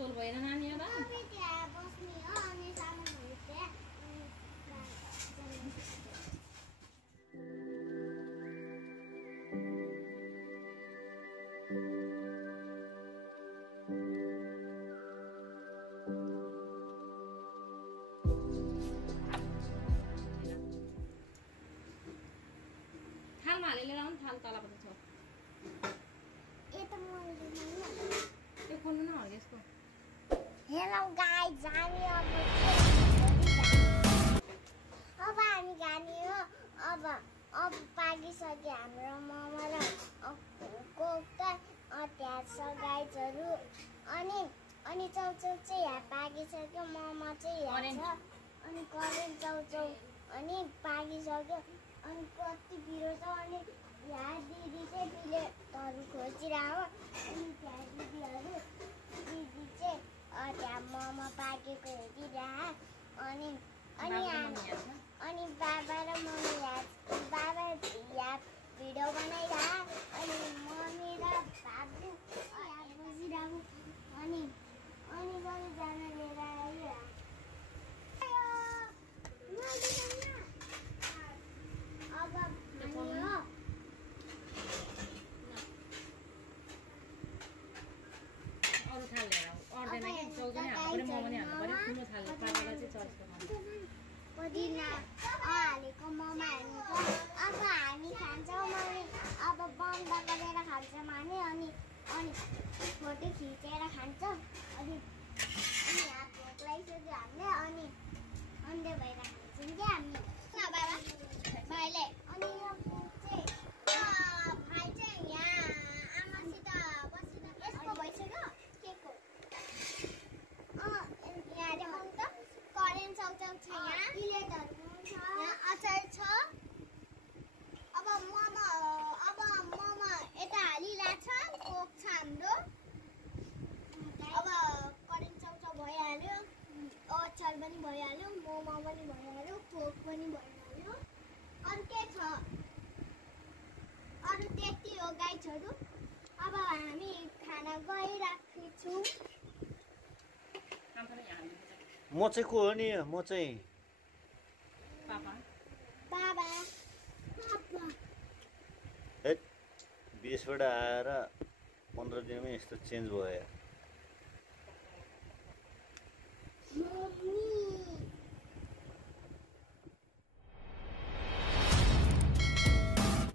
झोल भएन नानी र थालमा हालेर लिएर आउनु थाल तलपट्टि छ त्यो खोल्नु न हल्के यसको हेलो गाइस हामी अब हामी जाने हो अब पाकिसक्यो हाम्रो मोमो र कोक त त्यहाँ छ गाइजहरू अनि चाउचाउ चाहिँ यहाँ पाकिसक्यो मोमो चाहिँ यहाँ छ अनि करेन्ट चाउचाउ अनि पाकिसक्यो अनि कति पिरो छ अनि यहाँ दिदी चाहिँ प्लेटहरू खोजिरहेको अनि त्यहाँ दिदी चाहिँ त्यहाँ मोमो पाकेको हेरिरह अनि बाबा र मम्मी बाबा यहाँ भिडियो बनाइरह अनि मम्मी र बाबु यहाँ बसिरहेको अनि कतिजना लिएर आयो अब अरू थाल लिएर अर्दैन कि चौधरी हाल्नु पर्यो मोमो नि हाल्नु पर्यो ठुलो थाल पापालाई चाहिँ चर्चको खान्छ पुदिना हालेको मोमो हाल्नु छ अब हामी खान्छौँ मम्मी अब बन्द गरेर खान्छौँ हामी अनि फोटो खिचेर खान्छौँ अनि यहाँ भोक लागिसक्यो हामीले अनि अन्डे भएर खान्छौँ क्या हामी बाबा भाइले अनि यो चाहिँ भाइ चाहिँ यहाँ आमासित बसिरहेको यसको भइसक्यो के को यहाँ देखाउँ त करेन्ट चाउचाउ छ यहाँ प्लेटहरू छ यहाँ अचार छ अब मोमो यता हालिरहेछ कोक छ हाम्रो अब करेन्ट चाउचाउ भइहाल्यो अचार पनि भइहाल्यो मोमो पनि भइहाल्यो कोक पनि भइहाल्यो अरू के छ अरू त्यति हो गाइजहरू अब हामी खाना गइरहेको छौँ म चाहिँ को हो नि म चाहिँ पापा बाबा है विदेशबाट आएर 15 दिनमै यस्तो चेन्ज भयो मम्मी